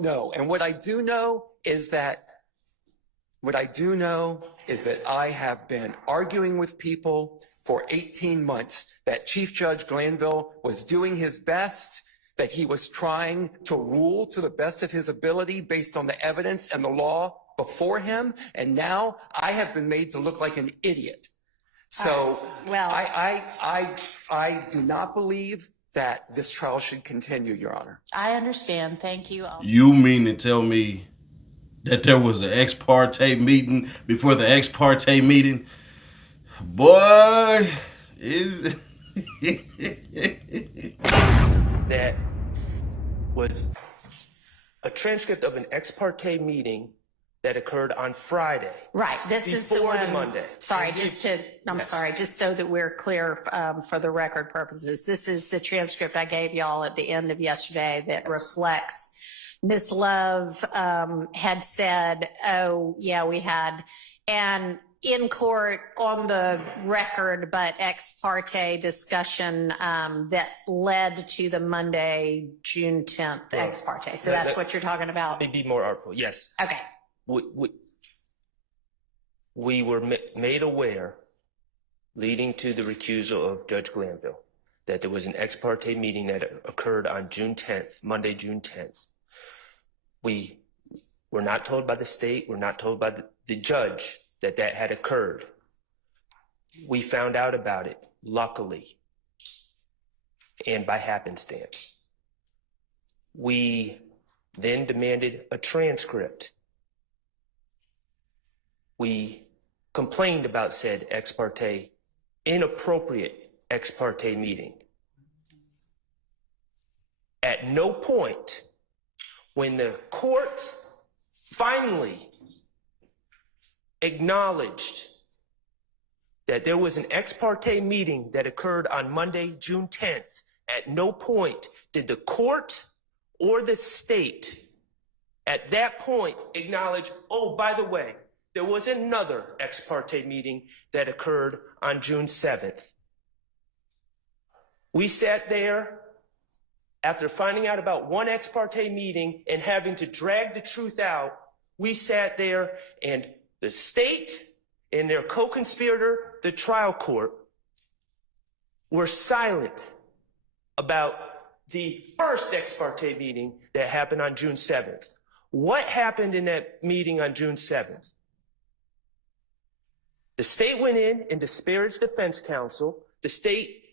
know. And what I do know is that I have been arguing with people for 18 months that Chief Judge Glanville was doing his best, that he was trying to rule to the best of his ability based on the evidence and the law before him. And now I have been made to look like an idiot. So I do not believe that this trial should continue, Your Honor. I understand. Thank you. You mean to tell me that there was an ex parte meeting before the ex parte meeting? Boy, is that was a transcript of an ex parte meeting that occurred on Friday. Right. This is the before one. the Monday. Sorry, just so that we're clear for the record purposes. This is the transcript I gave y'all at the end of yesterday that reflects Ms. Love had said, oh, yeah, we had, and in court on the record, but ex parte discussion that led to the Monday, June 10th ex parte. So that's what you're talking about? Let me be more artful. Yes. Okay. We were made aware, leading to the recusal of Judge Glanville, that there was an ex parte meeting that occurred on June 10th, Monday, June 10th. We were not told by the state, we're not told by the judge that that had occurred. We found out about it, luckily, and by happenstance. We then demanded a transcript. We complained about said ex parte, inappropriate ex parte meeting. At no point, when the court finally acknowledged that there was an ex parte meeting that occurred on Monday, June 10th, at no point did the court or the state at that point acknowledge, oh, by the way, there was another ex parte meeting that occurred on June 7th. We sat there after finding out about one ex parte meeting and having to drag the truth out. We sat there and the state and their co-conspirator, the trial court, were silent about the first ex parte meeting that happened on June 7th. What happened in that meeting on June 7th? The state went in and disparaged defense counsel. The state,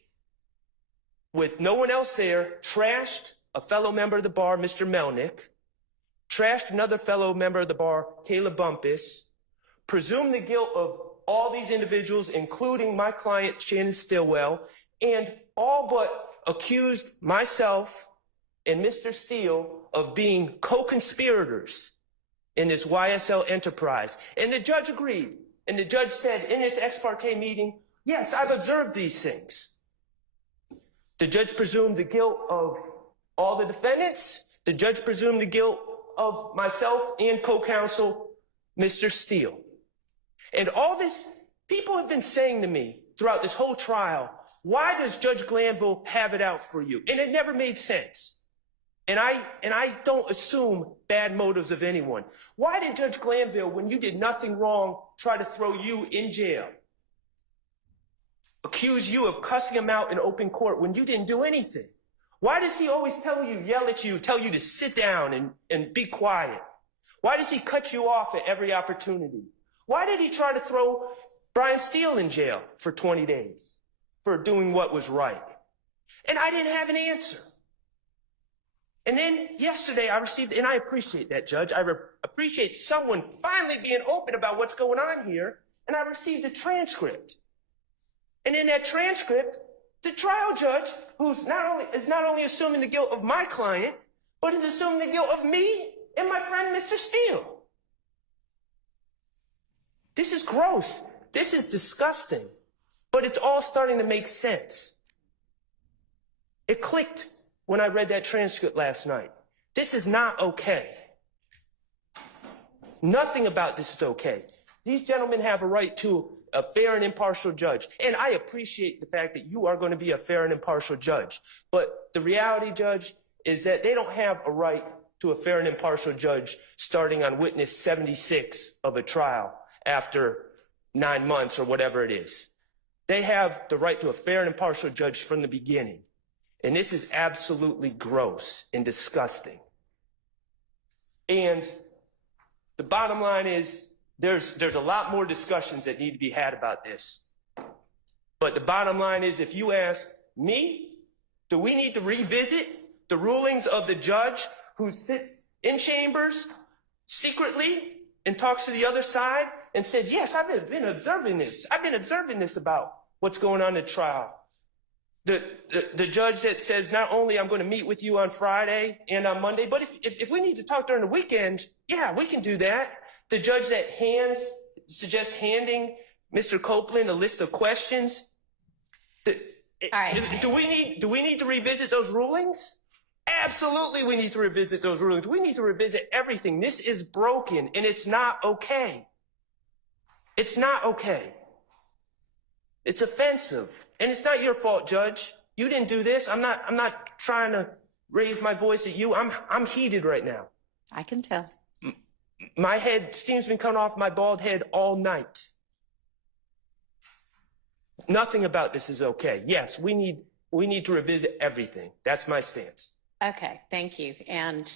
with no one else there, trashed a fellow member of the bar, Mr. Melnick, trashed another fellow member of the bar, Caleb Bumpus, presumed the guilt of all these individuals, including my client, Shannon Stillwell, and all but accused myself and Mr. Steele of being co-conspirators in this YSL enterprise. And the judge agreed. And the judge said in this ex parte meeting, yes, I've observed these things. The judge presumed the guilt of all the defendants. The judge presumed the guilt of myself and co-counsel, Mr. Steele. And all this, people have been saying to me throughout this whole trial, why does Judge Glanville have it out for you? And it never made sense. And I don't assume bad motives of anyone. Why did Judge Glanville, when you did nothing wrong, try to throw you in jail? Accuse you of cussing him out in open court when you didn't do anything? Why does he always tell you, yell at you, tell you to sit down and be quiet? Why does he cut you off at every opportunity? Why did he try to throw Brian Steele in jail for 20 days for doing what was right? And I didn't have an answer. And then yesterday I received, and I appreciate that, Judge. I appreciate someone finally being open about what's going on here. And I received a transcript. And in that transcript, the trial judge, who's not only assuming the guilt of my client, but is assuming the guilt of me and my friend, Mr. Steele. This is gross. This is disgusting. But it's all starting to make sense. It clicked when I read that transcript last night. This is not okay. Nothing about this is okay. These gentlemen have a right to a fair and impartial judge. And I appreciate the fact that you are going to be a fair and impartial judge. But the reality, Judge, is that they don't have a right to a fair and impartial judge starting on witness 76 of a trial after 9 months or whatever it is. They have the right to a fair and impartial judge from the beginning. And this is absolutely gross and disgusting. And the bottom line is there's a lot more discussions that need to be had about this. But the bottom line is, if you ask me, do we need to revisit the rulings of the judge who sits in chambers secretly and talks to the other side and says, yes, I've been observing this. I've been observing this about what's going on in trial. The judge that says, not only I'm going to meet with you on Friday and on Monday, but if we need to talk during the weekend, yeah, we can do that. The judge that suggests handing Mr. Copeland a list of questions. All right. Do we need to revisit those rulings? Absolutely, we need to revisit those rulings. We need to revisit everything. This is broken, and it's not okay. It's not okay. It's offensive, and it's not your fault, Judge. You didn't do this. I'm not trying to raise my voice at you. I'm heated right now. I can tell. My steam's been coming off my bald head all night. Nothing about this is okay. Yes, we need to revisit everything. That's my stance. Okay, thank you. And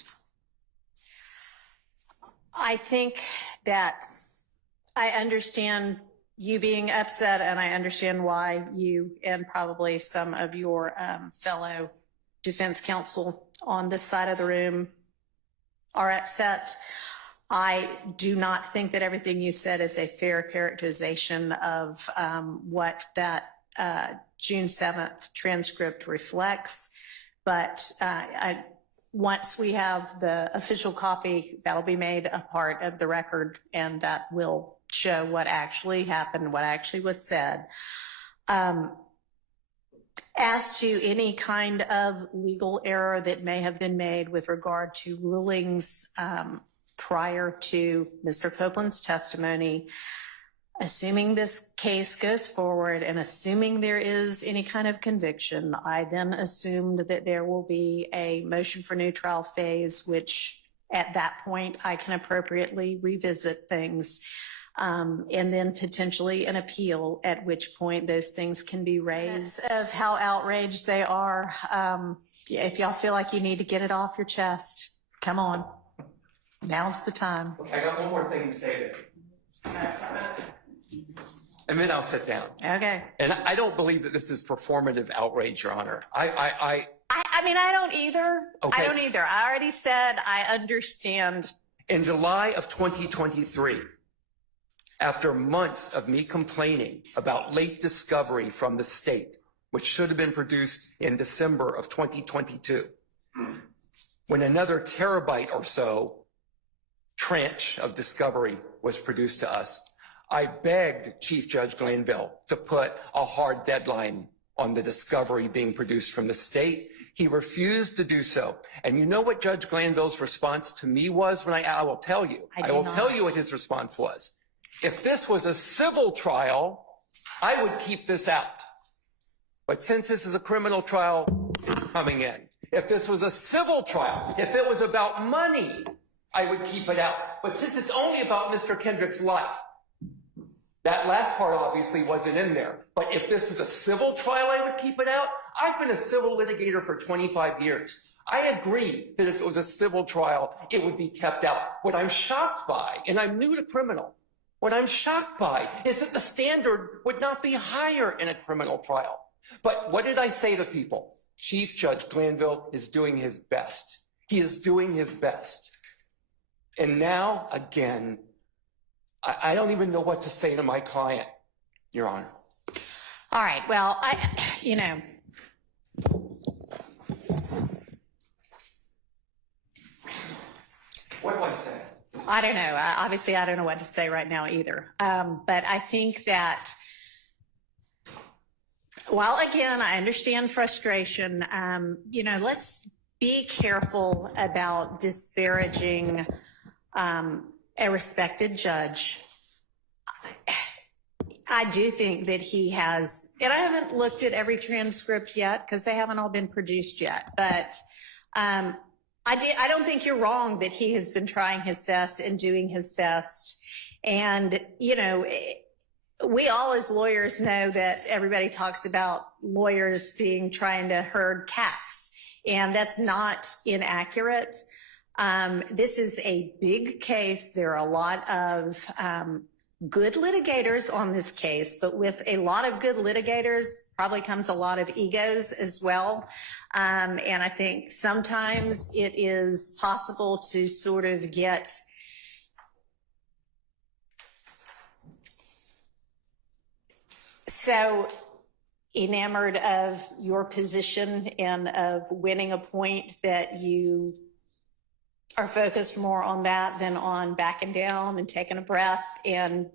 I think that I understand you being upset, and I understand why you and probably some of your fellow defense counsel on this side of the room are upset. I do not think that everything you said is a fair characterization of what that June 7th transcript reflects. But once we have the official copy, that'll be made a part of the record, and that will show what actually happened, what actually was said. As to any kind of legal error that may have been made with regard to rulings prior to Mr. Copeland's testimony, assuming this case goes forward and assuming there is any kind of conviction, I then assumed that there will be a motion for new trial phase, which at that point I can appropriately revisit things, and then potentially an appeal, at which point those things can be raised. Of how outraged they are, if y'all feel like you need to get it off your chest, come on. Now's the time. Okay, I got one more thing to say there. And then I'll sit down. Okay. And I don't believe that this is performative outrage, Your Honor. I mean, I don't either. Okay. I don't either. I already said I understand. In July of 2023, after months of me complaining about late discovery from the state, which should have been produced in December of 2022, when another terabyte or so tranche of discovery was produced to us, I begged Chief Judge Glanville to put a hard deadline on the discovery being produced from the state. He refused to do so. And you know what Judge Glanville's response to me was when I will tell you. I will tell you what his response was. If this was a civil trial, I would keep this out. But since this is a criminal trial, it's coming in. If this was a civil trial, if it was about money, I would keep it out. But since it's only about Mr. Kendrick's life, that last part obviously wasn't in there. But if this is a civil trial, I would keep it out. I've been a civil litigator for 25 years. I agree that if it was a civil trial, it would be kept out. What I'm shocked by, and I'm new to criminal, what I'm shocked by is that the standard would not be higher in a criminal trial. But what did I say to people? Chief Judge Glanville is doing his best. He is doing his best. And now, again, I don't even know what to say to my client, Your Honor. All right. Well, What do I say? I don't know. Obviously, I don't know what to say right now either. But I think that, while again, I understand frustration, let's be careful about disparaging a respected judge. I do think that he has, and I haven't looked at every transcript yet because they haven't all been produced yet, but I don't think you're wrong that he has been trying his best and doing his best. And, you know, we all as lawyers know that everybody talks about lawyers trying to herd cats, and that's not inaccurate. This is a big case. There are a lot of good litigators on this case, but with a lot of good litigators probably comes a lot of egos as well. And I think sometimes it is possible to sort of get so enamored of your position and of winning a point that you are focused more on that than on backing down and taking a breath and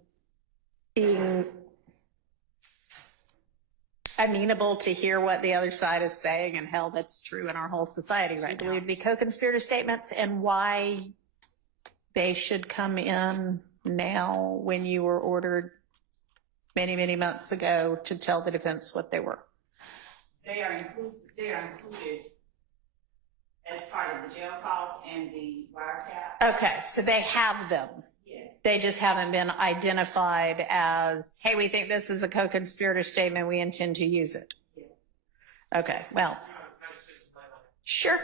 being amenable to hear what the other side is saying. And hell, that's true in our whole society right now. Believe to be co-conspirator statements, and why they should come in now when you were ordered many, many months ago to tell the defense what they were. They are included as part of the jail calls and the wiretap. Okay, so they have them. Yes. They just haven't been identified as, hey, we think this is a co-conspirator statement. We intend to use it. Yes. Okay, well, sure.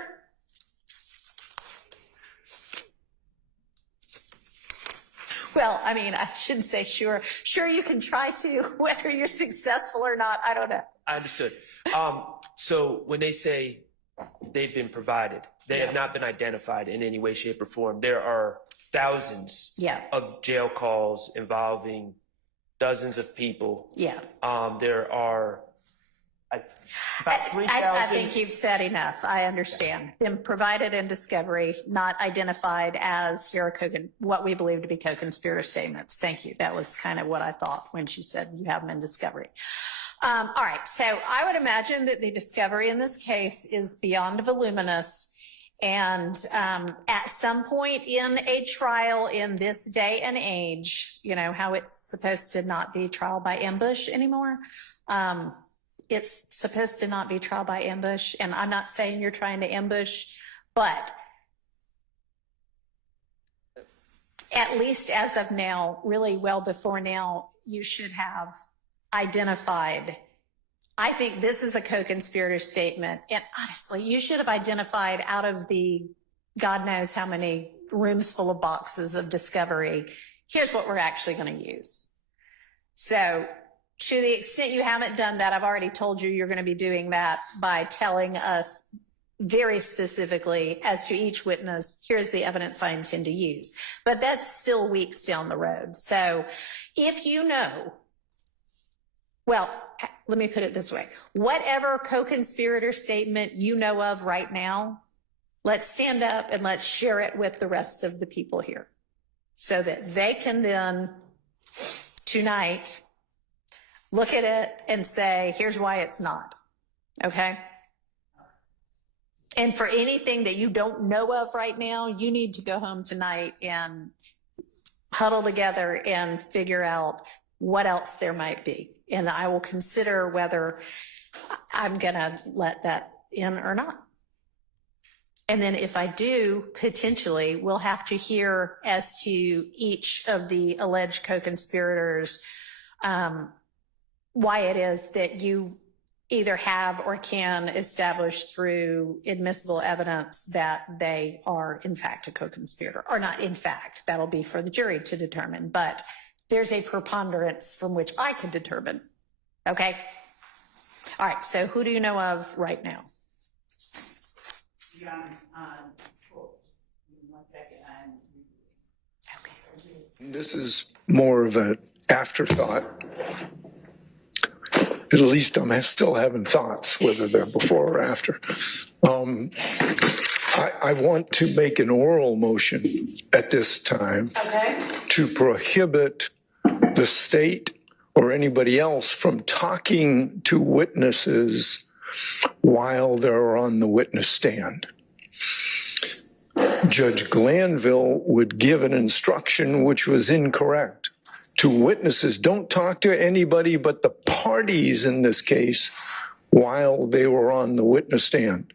Well, I mean, I shouldn't say sure. Sure, you can try to, whether you're successful or not, I don't know. I understood. So when they say they've been provided, they have not been identified in any way, shape, or form. There are thousands of jail calls involving dozens of people. Yeah. There are about 3,000. I think you've said enough. I understand. Them provided in discovery, not identified as what we believe to be co-conspirator statements. Thank you. That was kind of what I thought when she said you have them in discovery. All right. So I would imagine that the discovery in this case is beyond voluminous. And at some point in a trial in this day and age, you know, how it's supposed to not be trial by ambush anymore. It's supposed to not be trial by ambush. And I'm not saying you're trying to ambush, but at least as of now, really well before now, you should have identified. I think this is a co-conspirator statement. And honestly, you should have identified out of the God knows how many rooms full of boxes of discovery, here's what we're actually going to use. So to the extent you haven't done that, I've already told you you're going to be doing that by telling us very specifically as to each witness, here's the evidence I intend to use. But that's still weeks down the road. So if you know, well, let me put it this way. Whatever co-conspirator statement you know of right now, let's stand up and let's share it with the rest of the people here so that they can then tonight look at it and say, here's why it's not. Okay? And for anything that you don't know of right now, you need to go home tonight and huddle together and figure out what else there might be. And I will consider whether I'm going to let that in or not. And then if I do, potentially, we'll have to hear as to each of the alleged co-conspirators why it is that you either have or can establish through admissible evidence that they are in fact a co-conspirator, or not in fact. That'll be for the jury to determine, but there's a preponderance from which I can determine. Okay? All right, so who do you know of right now? One second. Okay. This is more of an afterthought. At least I'm still having thoughts, whether they're before or after. I want to make an oral motion at this time to prohibit the state or anybody else from talking to witnesses while they're on the witness stand. Judge Glanville would give an instruction which was incorrect. To witnesses, don't talk to anybody but the parties in this case while they were on the witness stand.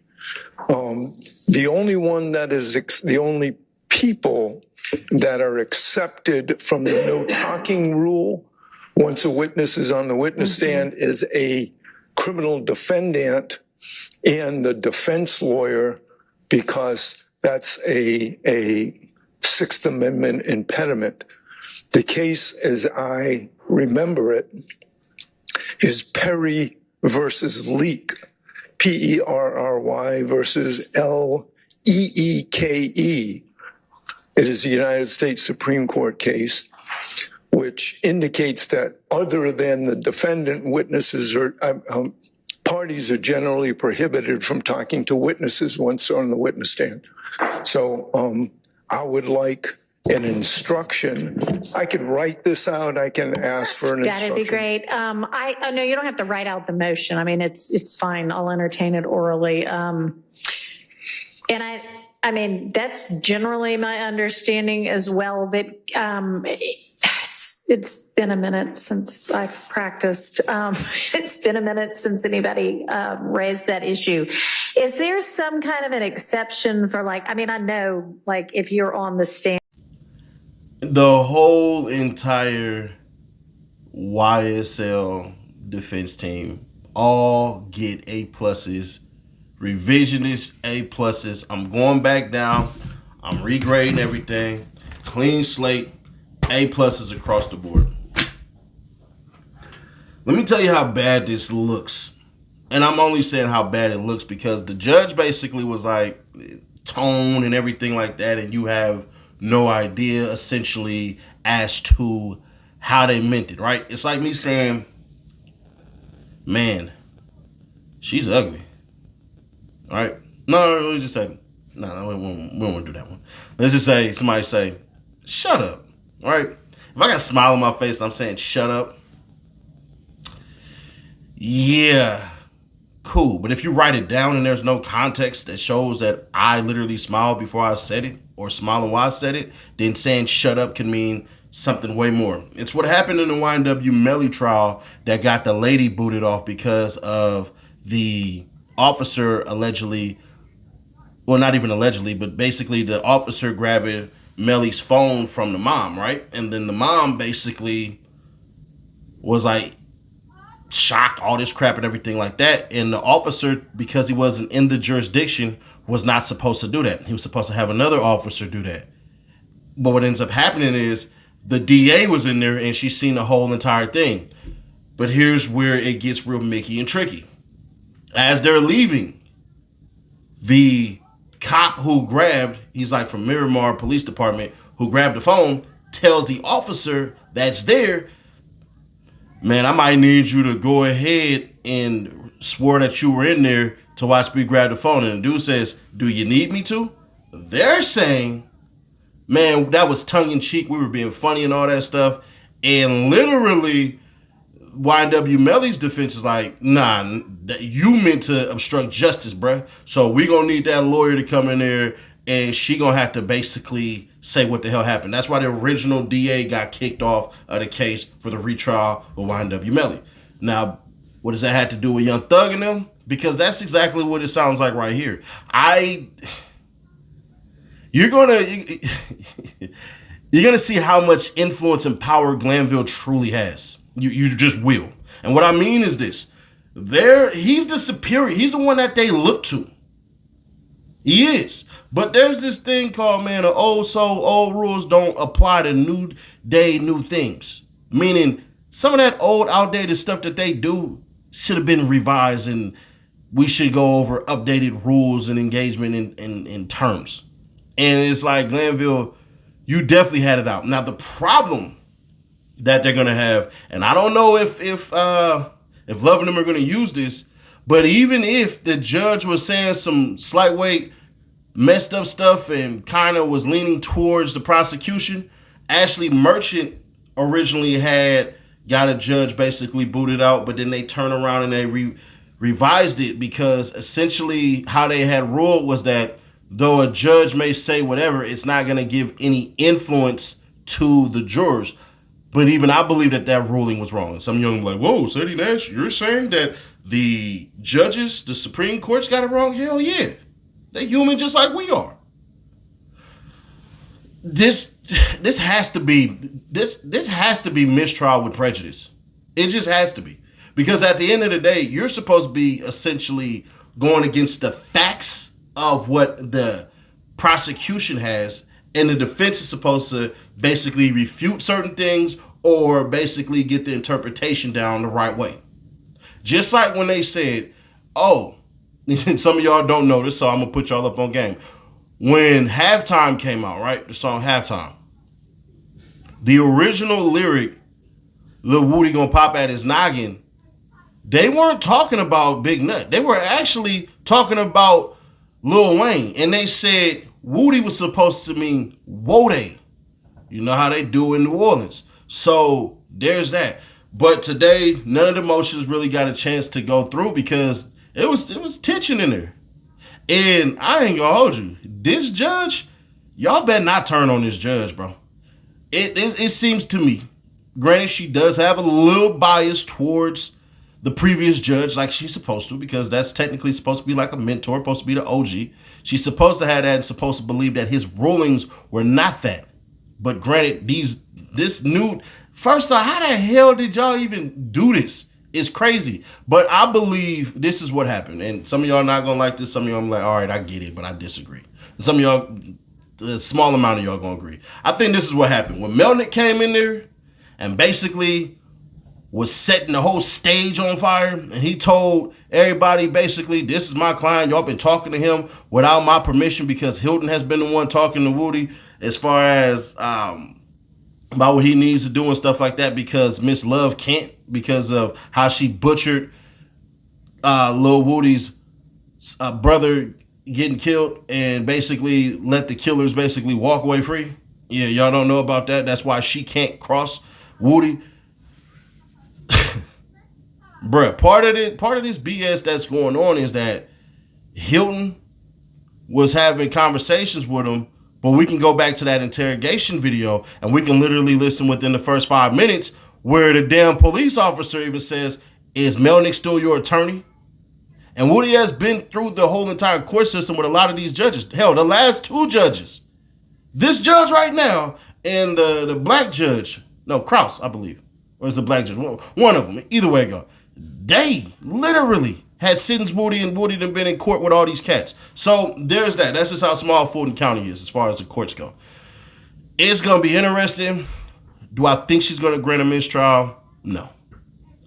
the only one that is, the only people that are accepted from the no talking rule once a witness is on the witness stand is a criminal defendant and the defense lawyer, because that's a Sixth Amendment impediment. The case, as I remember it, is Perry versus Leak, Perry versus Leeke. It is a United States Supreme Court case, which indicates that other than the defendant, witnesses or parties are generally prohibited from talking to witnesses once they're on the witness stand. So I would like an instruction. I can write this out. I can ask for an instruction. That'd be great. I know you don't have to write out the motion. I mean, it's fine. I'll entertain it orally. And I mean, that's generally my understanding as well, but it's been a minute since I've practiced. It's been a minute since anybody raised that issue. Is there some kind of an exception for I mean, I know if you're on the stand. The whole entire YSL defense team all get A+, revisionist A+. I'm going back down. I'm regrading everything. Clean slate. A+ across the board. Let me tell you how bad this looks. And I'm only saying how bad it looks because the judge basically was like, tone and everything like that, and you have no idea essentially as to how they meant it, right? It's like me saying, man, she's ugly. All right? No, let's just say, no, we don't want to do that one. Let's just say, somebody say, shut up. All right? If I got a smile on my face and I'm saying shut up, yeah, cool. But if you write it down and there's no context that shows that I literally smiled before I said it or smiling while I said it, then saying shut up can mean something way more. It's what happened in the YNW Melly trial that got the lady booted off because of the officer allegedly, well, not even allegedly, but basically the officer grabbing Melly's phone from the mom, right? And then the mom basically was like shocked, all this crap and everything like that. And the officer, because he wasn't in the jurisdiction, was not supposed to do that. He was supposed to have another officer do that. But what ends up happening is the DA was in there and she's seen the whole entire thing. But here's where it gets real Mickey and tricky. As they're leaving, the cop who grabbed, he's like from Miramar Police Department, who grabbed the phone, tells the officer that's there, man, I might need you to go ahead and swear that you were in there to watch me grab the phone. And the dude says, do you need me to? They're saying, man, that was tongue-in-cheek. We were being funny and all that stuff. And literally, YNW Melly's defense is like, nah, you meant to obstruct justice, bruh. So we gonna need that lawyer to come in there and she gonna have to basically say what the hell happened. That's why the original DA got kicked off of the case for the retrial with YNW Melly. Now, what does that have to do with Young Thug and them? Because that's exactly what it sounds like right here. You're gonna see how much influence and power Glanville truly has. You just will. And what I mean is this. He's the superior. He's the one that they look to. He is. But there's this thing called, man, the old soul, old rules don't apply to new day, new things. Meaning some of that old outdated stuff that they do should have been revised and we should go over updated rules and engagement in terms. And it's like, Glanville, you definitely had it out. Now, the problem that they're gonna have, and I don't know if Love and them are gonna use this, but even if the judge was saying some slight weight messed up stuff and kind of was leaning towards the prosecution, Ashley Merchant originally got a judge basically booted out, but then they turned around and they revised it because essentially how they had ruled was that though a judge may say whatever, it's not gonna give any influence to the jurors. But even I believe that ruling was wrong. And some young like, whoa, Sadie Nash, you're saying that the judges, the Supreme Court's got it wrong? Hell yeah. They're human just like we are. This has to be this has to be mistrial with prejudice. It just has to be. Because at the end of the day, you're supposed to be essentially going against the facts of what the prosecution has, and the defense is supposed to basically refute certain things or basically get the interpretation down the right way. Just like when they said, oh, some of y'all don't know this, so I'm going to put y'all up on game. When Halftime came out, right? The song Halftime. The original lyric, Lil Woody gonna pop at his noggin, they weren't talking about Big Nut. They were actually talking about Lil Wayne. And they said Woody was supposed to mean Wode. You know how they do in New Orleans. So there's that. But today, none of the motions really got a chance to go through because it was tension in there. And I ain't gonna hold you. This judge, y'all better not turn on this judge, bro. It seems to me, granted, she does have a little bias towards the previous judge, like she's supposed to, because that's technically supposed to be like a mentor, supposed to be the OG. She's supposed to have that and supposed to believe that his rulings were not that. But granted, first off, how the hell did y'all even do this? It's crazy. But I believe this is what happened. And some of y'all not going to like this. Some of y'all I'm like, all right, I get it, but I disagree. Some of y'all, a small amount of y'all going to agree. I think this is what happened. When Melnick came in there and basically was setting the whole stage on fire, and he told everybody basically, this is my client. Y'all been talking to him without my permission because Hilton has been the one talking to Woody as far as about what he needs to do and stuff like that because Miss Love can't because of how she butchered Lil Woody's brother getting killed and basically let the killers basically walk away free. Yeah, y'all don't know about that. That's why she can't cross Woody. Bruh, part of this BS that's going on is that Hilton was having conversations with him, but we can go back to that interrogation video and we can literally listen within the first 5 minutes where the damn police officer even says, is Melnick still your attorney? And Woody has been through the whole entire court system with a lot of these judges. Hell, the last 2 judges. This judge right now and the black judge, no, Krause, I believe. Or is the black judge? One of them. Either way it go. They literally had sentenced Woody, and Woody done been in court with all these cats. So there's that. That's just how small Fulton County is as far as the courts go. It's going to be interesting. Do I think she's going to grant a mistrial? No.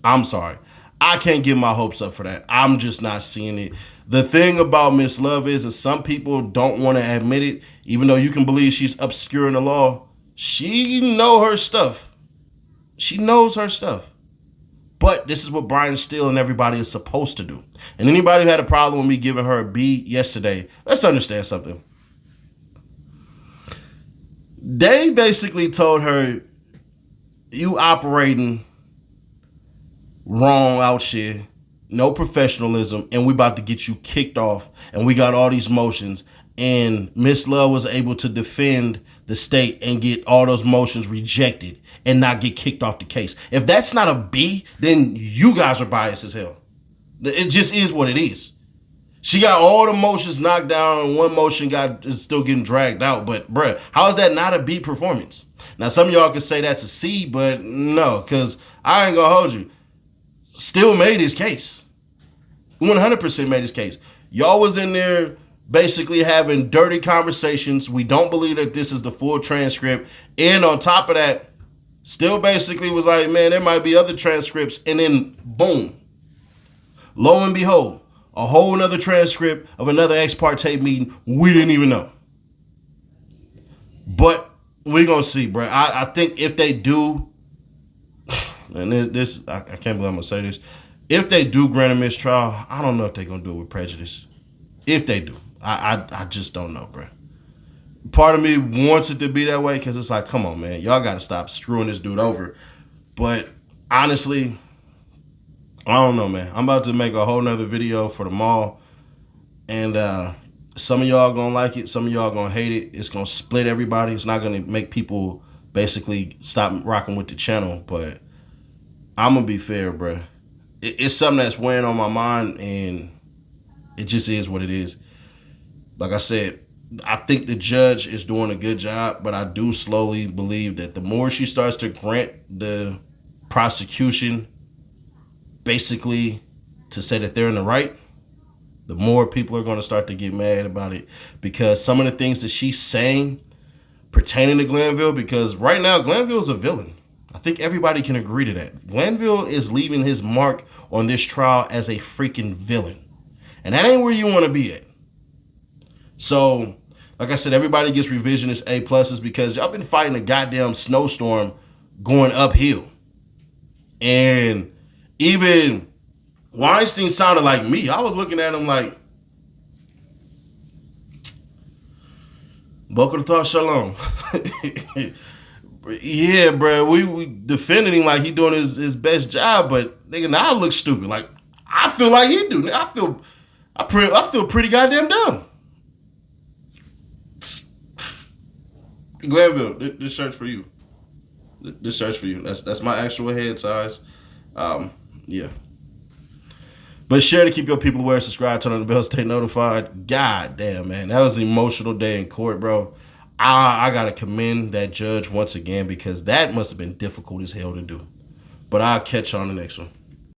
I'm sorry. I can't get my hopes up for that. I'm just not seeing it. The thing about Miss Love is that some people don't want to admit it, even though you can believe she's obscuring the law. She know her stuff. She knows her stuff. But this is what Brian Steele and everybody is supposed to do. And anybody who had a problem with me giving her a B yesterday, let's understand something. They basically told her, you operating wrong out here, no professionalism, and we about to get you kicked off, and we got all these motions, and Miss Love was able to defend the state and get all those motions rejected and not get kicked off the case. If that's not a B, then you guys are biased as hell. It just is what it is. She got all the motions knocked down and one motion is still getting dragged out. But bruh, how is that not a B performance? Now some of y'all could say that's a C, but no, because I ain't gonna hold you. Still made his case. 100% made his case. Y'all was in there basically having dirty conversations. We don't believe that this is the full transcript. And on top of that, still basically was like, man, there might be other transcripts. And then boom, lo and behold, a whole nother transcript of another ex parte meeting we didn't even know. But we're going to see, bro. I think if they do, and this I can't believe I'm going to say this. If they do grant a mistrial, I don't know if they're going to do it with prejudice. If they do. I just don't know, bro. Part of me wants it to be that way because it's like, come on, man. Y'all got to stop screwing this dude over. But honestly, I don't know, man. I'm about to make a whole nother video for the mall. And some of y'all going to like it. Some of y'all going to hate it. It's going to split everybody. It's not going to make people basically stop rocking with the channel. But I'm going to be fair, bro. It's something that's weighing on my mind, and it just is what it is. like I said, I think the judge is doing a good job, but I do slowly believe that the more she starts to grant the prosecution basically to say that they're in the right, the more people are going to start to get mad about it, because some of the things that she's saying pertaining to Glanville, because right now Glanville is a villain. I think everybody can agree to that. Glanville is leaving his mark on this trial as a freaking villain. And that ain't where you want to be at. So, like I said, everybody gets revisionist A+s because y'all been fighting a goddamn snowstorm going uphill. And even Weinstein sounded like me. I was looking at him like, Boker Thought Shalom. Yeah, bro, we defending him like he doing his best job, but nigga, now I look stupid. Like, I feel like he do. I feel pretty goddamn dumb. Glanville, this shirt's for you. This shirt's for you. That's my actual head size. Yeah. But share to keep your people aware, subscribe, turn on the bell, stay notified. God damn, man. That was an emotional day in court, bro. I got to commend that judge once again, because that must have been difficult as hell to do. But I'll catch you on the next one.